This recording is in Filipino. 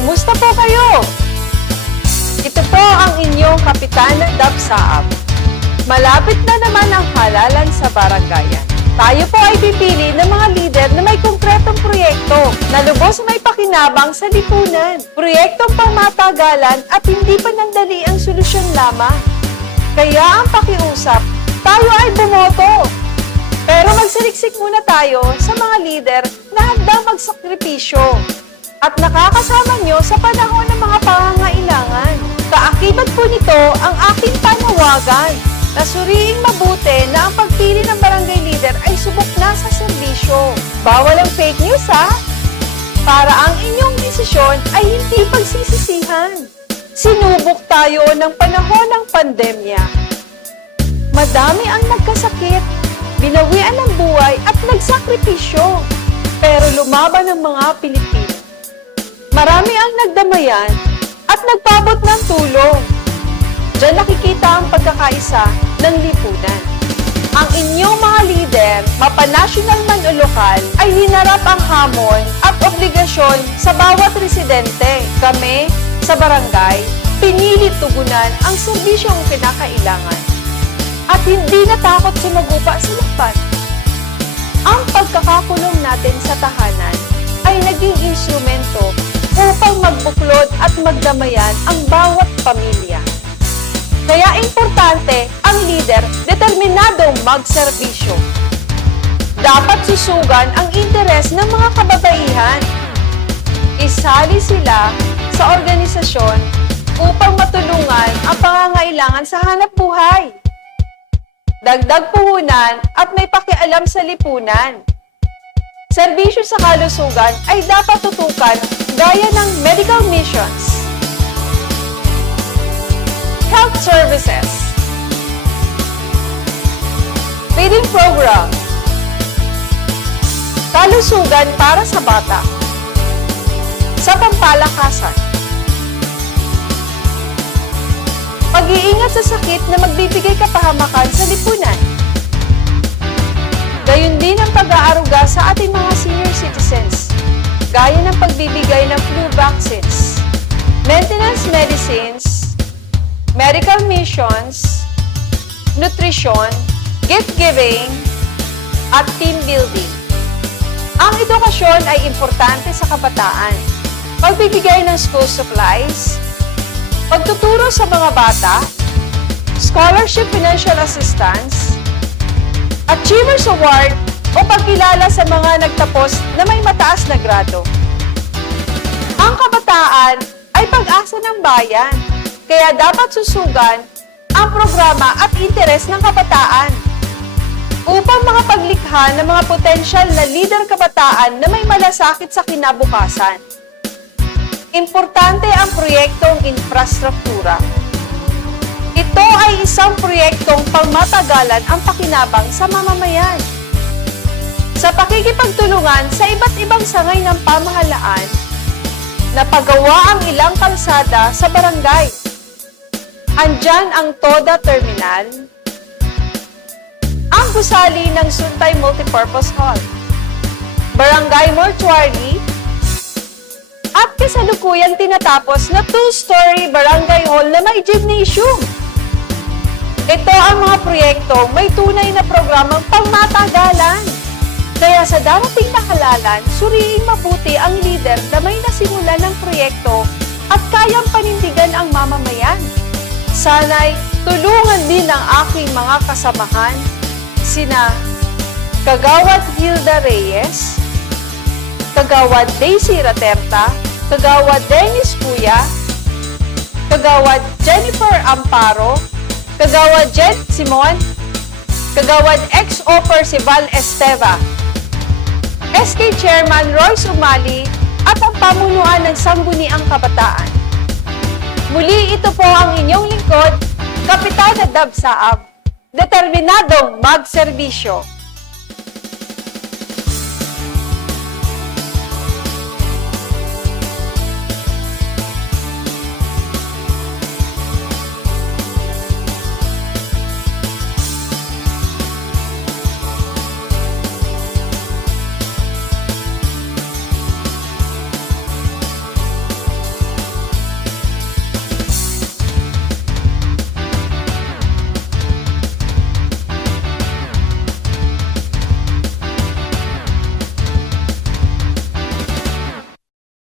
Kumusta po kayo? Ito po ang inyong Kapitana Dab Saab. Malapit na naman ang halalan sa barangayan. Tayo po ay pipili ng mga lider na may konkretong proyekto na lubos may pakinabang sa lipunan. Proyektong pangmatagalan at hindi panandali ang solusyon lamang. Kaya ang pakiusap, tayo ay bumoto. Pero magsaliksik muna tayo sa mga lider na handang magsakripisyo at nakakasama nyo sa panahon ng mga pangangailangan. Kaakibat po nito ang aking panawagan na suriing mabuti na ang pagpili ng barangay leader ay subok na sa serbisyo. Bawal ang fake news para ang inyong desisyon ay hindi pagsisisihan. Sinubok tayo ng panahon ng pandemya. Madami ang nagkasakit, binawian ng buhay at nagsakripisyo. Pero lumaban ang mga Pilipino. Marami ang nagdamayan at nagpabot ng tulong. Diyan nakikita ang pagkakaisa ng lipunan. Ang inyong mga lider, mapa-national man o lokal, ay hinarap ang hamon at obligasyon sa bawat residente. Kami, sa barangay, pinilit tugunan ang serbisyong kinakailangan at hindi natakot sumagupa sa lakbat. Ang pagkakakulong natin sa tahanan ay naging instrumento upang magbuklod at magdamayan ang bawat pamilya. Kaya importante ang lider determinadong magserbisyo. Dapat susugan ang interes ng mga kababaihan. Isali sila sa organisasyon upang matulungan ang pangangailangan sa hanap buhay. Dagdag puhunan at may pakialam sa lipunan. Serbisyo sa kalusugan ay dapat tutukan gaya ng medical missions, health services, feeding program, kalusugan para sa bata, sa pampalakasan, pag-iingat sa sakit na magbibigay kapahamakan sa lipunan. Gayon din ang pag-aaruga sa ating mga senior citizens, gaya ng pagbibigay ng flu vaccines, maintenance medicines, medical missions, nutrition, gift-giving, at team building. Ang edukasyon ay importante sa kabataan. Pagbibigay ng school supplies, pagtuturo sa mga bata, scholarship financial assistance, Achievers Award o pagkilala sa mga nagtapos na may mataas na grado. Ang kabataan ay pag-asa ng bayan, kaya dapat susugan ang programa at interes ng kabataan upang makapaglikha ng mga potensyal na leader kabataan na may malasakit sa kinabukasan. Importante ang proyektong infrastruktura. Ito ay isang proyektong pangmatagalan ang pakinabang sa mamamayan. Sa pakikipagtulungan sa iba't ibang sangay ng pamahalaan, napagawa ang ilang kalsada sa barangay. Andyan ang Toda Terminal, ang gusali ng Suntay Multipurpose Hall, Barangay Mortuary, at kasalukuyang tinatapos na 2-story barangay hall na may gymnasium. Ito ang mga proyektong may tunay na programang pangmatagalan. Kaya sa darating na halalan, suriing mabuti ang lider na may nasimulan ng proyekto at kayang panindigan ang mamamayan. Sana'y tulungan din ang aking mga kasamahan, sina Kagawad Hilda Reyes, Kagawad Daisy Raterta, Kagawad Dennis Kuya, Kagawad Jennifer Amparo, Kagawad Jen Simon, Kagawad ex-offer si Val Esteva, SK Chairman Royce Umali at ang pamunuan ng Sangguniang Kabataan. Muli ito po ang inyong lingkod, Kapitana Dab Saab, determinadong magserbisyo.